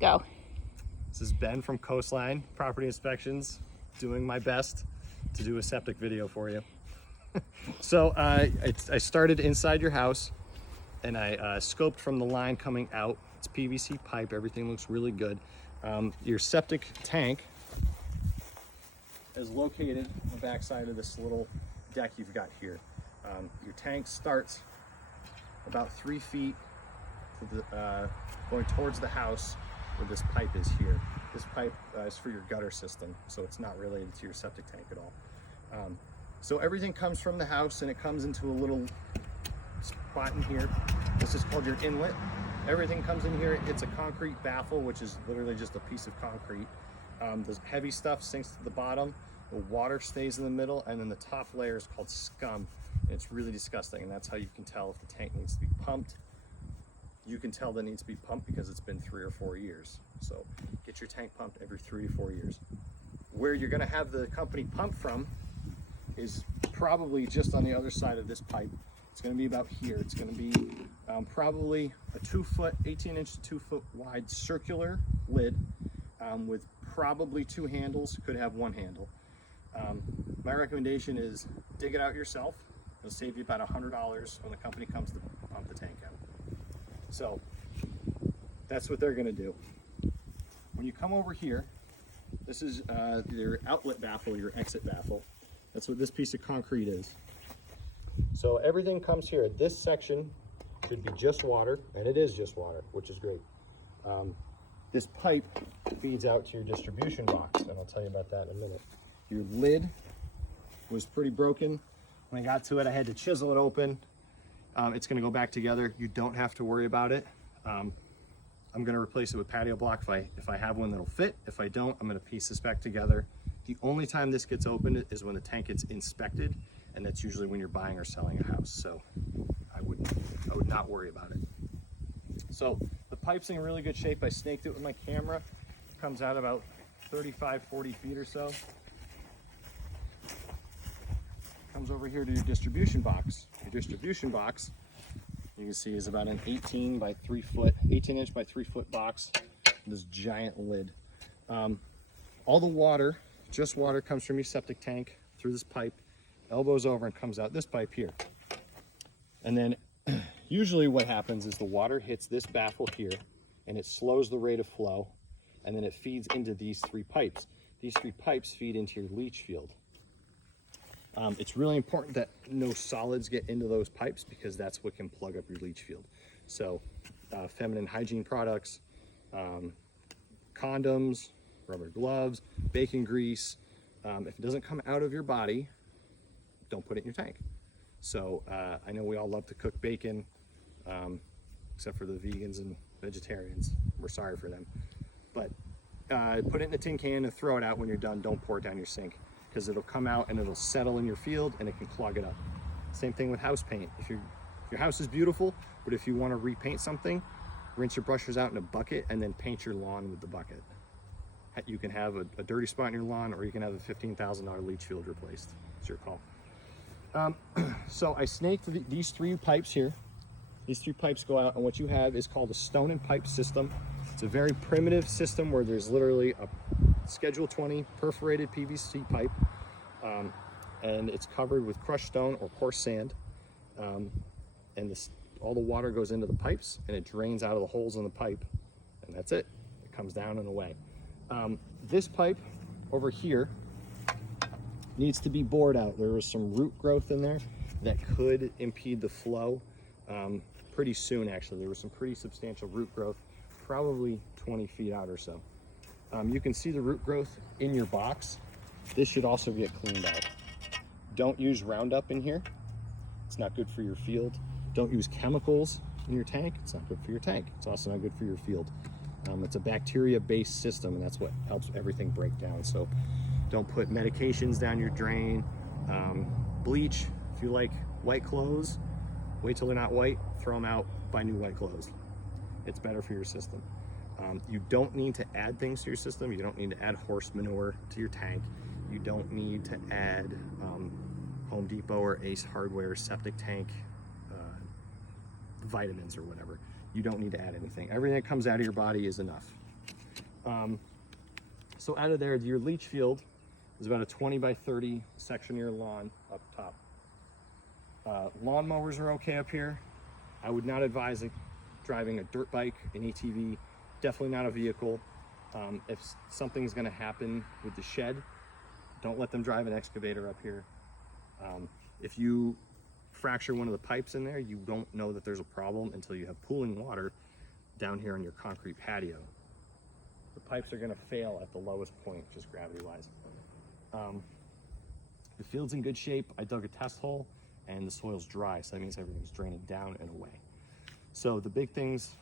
Go. This is Ben from Coastline Property Inspections, doing my best to do a septic video for you. So I started inside your house and I scoped from the line coming out. It's PVC pipe, everything looks really good. Your septic tank is located on the backside of this little deck you've got here. Your tank starts about 3 feet to the, going towards the house where this pipe is here. This pipe is for your gutter system, so it's not related to your septic tank at all. So everything comes from the house and it comes into a little spot in here. This is called your inlet. Everything comes in here. It's a concrete baffle, which is literally just a piece of concrete. The heavy stuff sinks to the bottom, the water stays in the middle, and then the top layer is called scum. And it's really disgusting, and that's how you can tell if the tank needs to be pumped. You can tell that it needs to be pumped because it's been 3 or 4 years. So get your tank pumped every 3 to 4 years. Where you're gonna have the company pump from is probably just on the other side of this pipe. It's gonna be about here. It's gonna be probably a 18-inch to 2 foot wide circular lid with probably 2 handles, could have 1 handle. My recommendation is dig it out yourself. It'll save you about $100 when the company comes to pump the tank out. So that's what they're gonna do. When you come over here, this is your outlet baffle, your exit baffle. That's what this piece of concrete is. So everything comes here. This section should be just water, and it is just water, which is great. This pipe feeds out to your distribution box, and I'll tell you about that in a minute. Your lid was pretty broken. When I got to it, I had to chisel it open. It's gonna go back together. You don't have to worry about it. I'm gonna replace it with patio block if I have one that'll fit. If I don't, I'm gonna piece this back together. The only time this gets opened is when the tank gets inspected, and that's usually when you're buying or selling a house. So I would not worry about it. So the pipe's in really good shape. I snaked it with my camera. It comes out about 35, 40 feet or so. Comes over here to your distribution box. Your distribution box, you can see, is about an 18 inch by 3 foot box. This giant lid. All the water, just water, comes from your septic tank through this pipe, elbows over and comes out this pipe here. And then usually what happens is the water hits this baffle here and it slows the rate of flow, and then it feeds into these 3 pipes. These 3 pipes feed into your leach field. It's really important that no solids get into those pipes because that's what can plug up your leach field. So feminine hygiene products, condoms, rubber gloves, bacon grease, if it doesn't come out of your body, don't put it in your tank. So I know we all love to cook bacon, except for the vegans and vegetarians. We're sorry for them. But put it in a tin can and throw it out when you're done. Don't pour it down your sink, because it'll come out and it'll settle in your field and it can clog it up. Same thing with house paint. If your house is beautiful, but if you want to repaint something, rinse your brushes out in a bucket and then paint your lawn with the bucket. You can have a dirty spot in your lawn, or you can have a $15,000 leach field replaced. It's your call. So I snaked these 3 pipes here. These 3 pipes go out, and what you have is called a stone and pipe system. It's a very primitive system where there's literally a Schedule 20 perforated PVC pipe, and it's covered with crushed stone or coarse sand, and all the water goes into the pipes and it drains out of the holes in the pipe, and that's it. It comes down and away. This pipe over here needs to be bored out. There was some root growth in there that could impede the flow pretty soon. Actually, there was some pretty substantial root growth, probably 20 feet out or so. You can see the root growth in your box. This should also get cleaned out. Don't use Roundup in here. It's not good for your field. Don't use chemicals in your tank. It's not good for your tank. It's also not good for your field. It's a bacteria-based system, and that's what helps everything break down. So don't put medications down your drain. Bleach, if you like white clothes, wait till they're not white, throw them out, buy new white clothes. It's better for your system. You don't need to add things to your system. You don't need to add horse manure to your tank. You don't need to add Home Depot or Ace Hardware septic tank vitamins or whatever. You don't need to add anything. Everything that comes out of your body is enough. So out of there, your leach field is about a 20 by 30 section of your lawn up top. Lawn mowers are okay up here. I would not advise driving a dirt bike, an ATV, definitely not a vehicle. If something's gonna happen with the shed, don't let them drive an excavator up here. If you fracture one of the pipes in there, you don't know that there's a problem until you have pooling water down here on your concrete patio. The pipes are gonna fail at the lowest point, just gravity-wise. The field's in good shape. I dug a test hole and the soil's dry, so that means everything's draining down and away. So the big things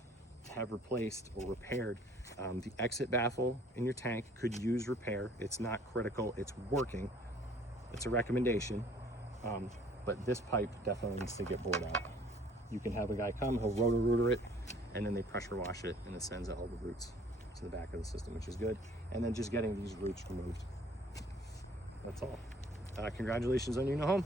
to have replaced or repaired, the exit baffle in your tank could use repair. It's not critical, it's working. It's a recommendation, but this pipe definitely needs to get bored out. You can have a guy come, he'll rotor it, and then they pressure wash it, and it sends out all the roots to the back of the system, which is good. And then just getting these roots removed. That's all. Congratulations on your new home.